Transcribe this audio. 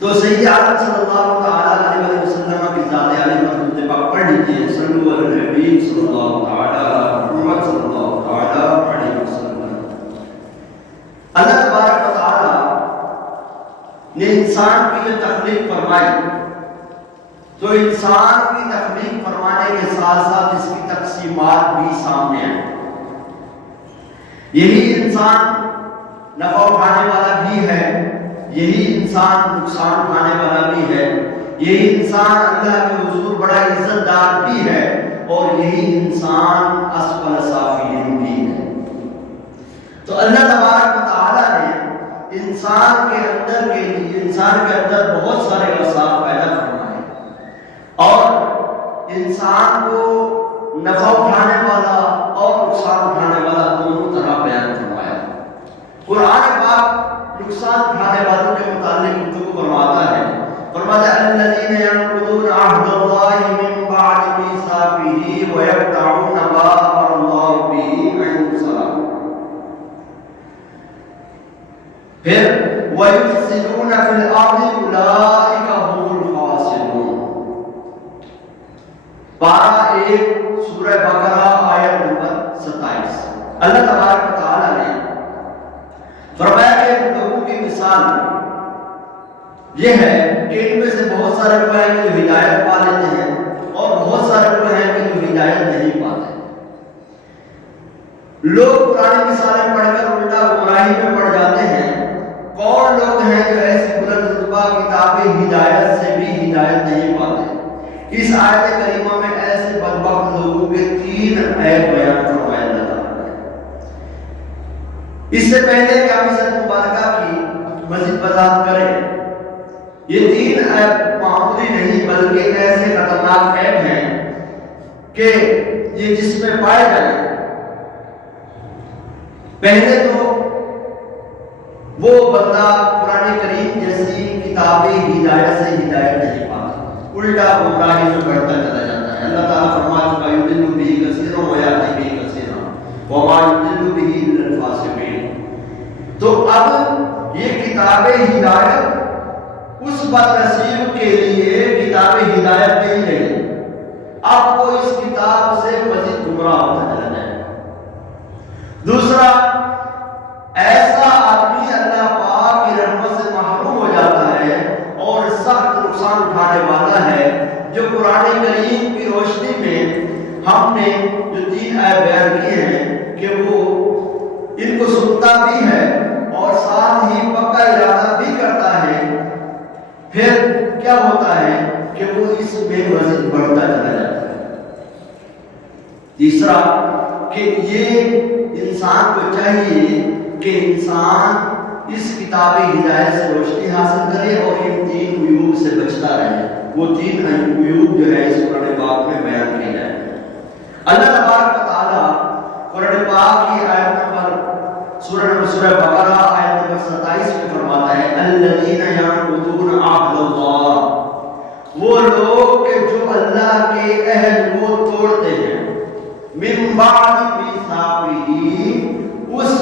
تو سید عالم صلی اللہ تعالی علیہ وسلم کی ذات عالی پر درود پاک پڑھ لیجیے، صلو علی الحبیب صلی اللہ تعالی محمد صلی اللہ تعالی علیہ وسلم۔ اللہ تبارک و تعالی نے انسان کی جو تخلیق فرمائی، تو انسان کی تخلیق فرمانے کے ساتھ ساتھ اس کی تقسیمات بھی سامنے آئیں۔ یہی انسان نفع اٹھانے والا بھی ہے، یہی انسان نقصان اٹھانے والا بھی ہے، یہی انسان اللہ کے حضور بڑا عزت دار بھی ہے، اور یہی انسان اسفل سافلین بھی ہے۔ تو اللہ تبارک و تعالی نے انسان کے اندر بہت سارے اوصاف پیدا فرمائے، اور انسان کو نفع اٹھانے والا اور نقصان اٹھانے والا دونوں طرح بیان فرمایا۔ قرآن پاک نقصان اٹھانے والوں کے متعلق گفتگو فرماتا ہے، فرماتا ہے الذین ینقضون عہد اللہ من بعد میثاقہ ویقطعون ما امر اللہ بہ ان یوصل، پھر ویفسدون فی الارض اولئک هم الخاسرون۔ پارہ 1 سورہ بقرہ آیت نمبر 27۔ اللہ تبارک و تعالی نے فرمایا کہ لوگوں کی مثال یہ ہے کہ ان میں سے بہت سارے لوگ ہیں کہ جو ہدایت پا لیتے ہیں، اور بہت سارے لوگ ہیں کہ جو ہدایت نہیں پاتے۔ لوگ پرانی مثالیں پڑھ کر الٹا گمراہی میں پڑ جاتے ہیں۔ کون لوگ ہیں جو ایسی بلند رتبہ کتاب ہدایت سے بھی ہدایت نہیں پاتے؟ اس آیت کریمہ میں ایسے بدبخت لوگوں کے 3 عیب بیان فرمائے اللہ تعالیٰ نے۔ اس سے پہلے کہ ہم اس مبارکہ کی مزید وضاحت کریں، یہ 3 عیب معمولی نہیں بلکہ ایسے خطرناک عیب ہیں کہ یہ جس میں پائے جائیں، پہلے تو وہ بندہ قرآن کریم جیسی کتاب ہدایت سے ہدایت نہیں پاتا، الٹا گمراہی میں بڑھتا چلا جاتا ہے۔ اللہ تعالیٰ فرماتا ہے یضل بہ کثیرا ویہدی بہ کثیرا وما یضل بہ الا الفاسقین۔ تو اب یہ کتاب ہدایت اس بد نصیب کے لیے کتاب ہدایت نہیں رہی، اب وہ اس کتاب سے مزید گمراہ ہوتا چلا جائے۔ دوسرا، ایسا آدمی اللہ پاک کی رحمت سے محروم ہو جاتا ہے اور سخت نقصان اٹھانے والا ہے، جو قرآن کریم کی روشنی میں ہم نے جو 3 آیات بیان کیے ہیں کہ وہ ان کو سنتا بھی ہے اور ساتھ ہی پکا ارادہ بھی کرتا ہے، پھر کیا ہوتا ہے کہ وہ اس میں مزید بڑھتا چلا جاتا ہے۔ تیسرا کہ یہ انسان کو چاہیے کہ انسان اس کتاب ہدایت سے روشنی حاصل کرے اور ان 3 عیوب سے بچتا رہے۔ وہ 3 عیوب جو ہے اس قرآن پاک میں بیان کیے جائے۔ اللہ تبارک و تعالیٰ قرآن پاک کی آیت نمبر سورہ بقرہ آیت نمبر 27 میں فرماتا ہے الذین ینقضون عہد اللہ، وہ لوگ کہ جو اللہ کے عہد کو توڑتے ہیں، من بعد میثاقہ، اس